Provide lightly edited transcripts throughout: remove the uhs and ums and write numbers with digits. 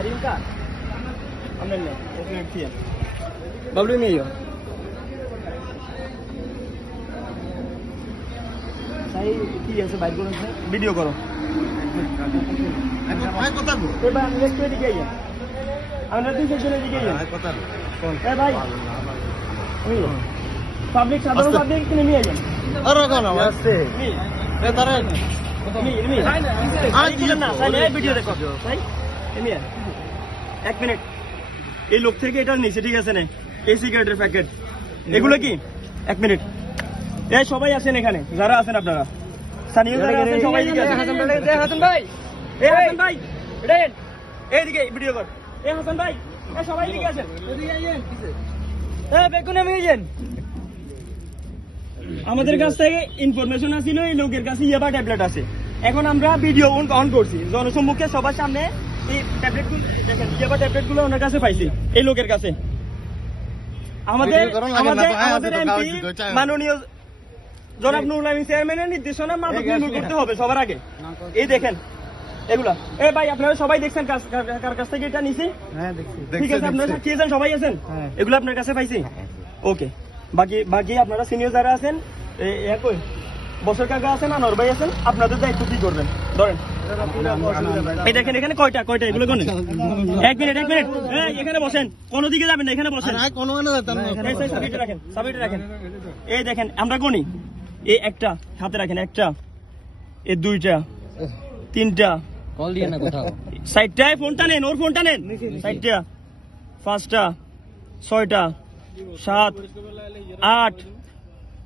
garing ka. Amen na. Okay na siya. Bablu niyo. Sai কি আছে বাইর করুন স্যার ভিডিও করো ভাই কথা বল এ ভাই আমি নেক্সট দিকে যাই আমরা দুই সেকশনে দিকে যাই ভাই কথা বল কোন এ ভাই পাবলিক সাধারণ পাবলিক কিনে নিয়ে যান আরে কোন আছে এ তারে নি আর কি না তাহলে এই ভিডিও দেখো ভাই এমিয়া 1 মিনিট এই লোক থেকে এটা নিচে ঠিক আছে না এই সিগারেটের প্যাকেট এগুলো কি 1 মিনিট এই সবাই আছেন এখানে যারা আছেন আপনারা স্থানীয় যারা আছেন সবাই দিকে আছেন হাসান ভাই এই হাসান ভাই এডেন এইদিকে ভিডিও কর এই হাসান ভাই এই সবাই দিকে আছেন এদিকে আইয়েন এই বেগুনে মিয়েন আমাদের কাছ থেকে ইনফরমেশন আছিল এই লোকের কাছে ইয়াবা ট্যাবলেট আছে এখন আমরা ভিডিও অন করছি জনসম্মুখে সবার সামনে এই ট্যাবলেটগুলো দেখেন ইয়াবা ট্যাবলেটগুলো ওনার কাছে পাইছি এই লোকের কাছে আমাদের এমপি মাননীয় জনাব নুরুল আমিন চেয়ারম্যানের নির্দেশনা মাদক নির্মূল করতে হবে সবার আগে এই দেখেন এগুলা এ ভাই আপনারা সবাই দেখছেন কার কাছ থেকে এটা নিছি হ্যাঁ দেখছি ঠিক আছে আপনারা সাক্ষী আছেন সবাই আছেন এগুলো আপনার কাছে পাইছি ওকে বাকি আপনারা সিনিয়র যারা আছেন একই বছর কাকা আছেন আনোয়ার ভাই আছেন আপনাদের দায়িত্ব কি করবেন ধরেন এই দেখেন এখানে কয়টা এগুলো কোন 1 মিনিট এখানে বসেন কোন দিকে যাবেন না এখানে বসেন কোনো মানে যেতাম না সাবিটা রাখেন এই দেখেন আমরা গনি এই একটা হাতে রাখেন একটা এই দুইটা তিনটা কল দিয়ে না কোথাও সাইডটায় ফোনটা নেন ওর ফোনটা নেন সাইডটা পাঁচটা ছয়টা 7 8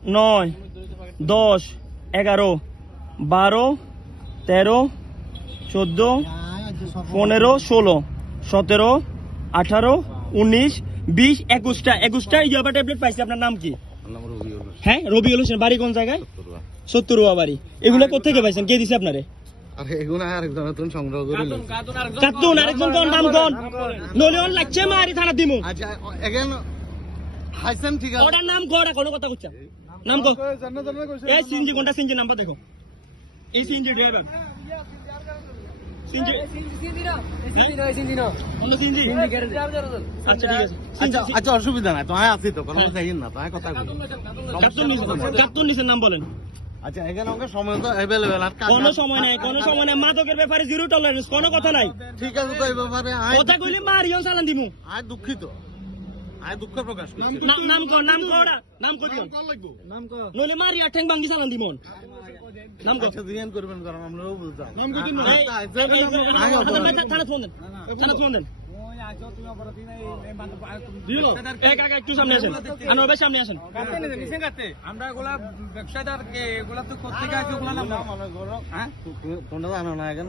9 10 11 12 13 14 15 16 17 18 19 20 21টা ইয়াবা ট্যাবলেট পাইছি আপনার নাম কি হ্যাঁ রবিউল হোসেন বাড়ি কোন জায়গায় 70 রুয়া বাড়ি এগুলো কোথেকে পাইছেন কে দিছে আপনারে আরে এগুলা আরেকজন নতুন সংগ্রহ করিল কাতুন আরেকজন কোন নাম কোন নলিয়ন লাগছে মারি থানা দিমু আচ্ছা এগেন হাইসেন ঠিক আছে ওটার নাম কোড়া কোন কথা কইছা নাম কো এই সিনজি কোনটা সিনজি নাম্বার দেখো এই সিনজি ড্রাইভার সিনজি আচ্ছা ঠিক আছে আচ্ছা অসুবিধা নাই তোমায় আছি তো কোনো কথা না তোমায় কথা বলি কাতুন নিছেন নাম বলেন আচ্ছা এখানে আমাকে সময় তো अवेलेबल আর কোনো সময় নাই মাদকের ব্যাপারে জিরো টলারেন্স কোনো কথা নাই ঠিক আছে তো এই ব্যাপারে কথা কইলে মারিও চালান দিমু দুঃখিত দুঃখ প্রকাশ করছি নাম কো দিও নাম কো নইলে মারি আর ঠ্যাং ভাঙি চালান দিমু নাম কো আচ্ছা দিয়ান করবেন কারণ আমরাও বুঝতাম নাম কই দিন থানা ফোন দেন একটু সামনে আসেন আনোয়ার ভাই সামনে আসেন আমরা এগুলা ব্যবসাদার এগুলা তো কোথেকে আছে ওগুলা নাম হ্যাঁ তোমরা জানো না এখন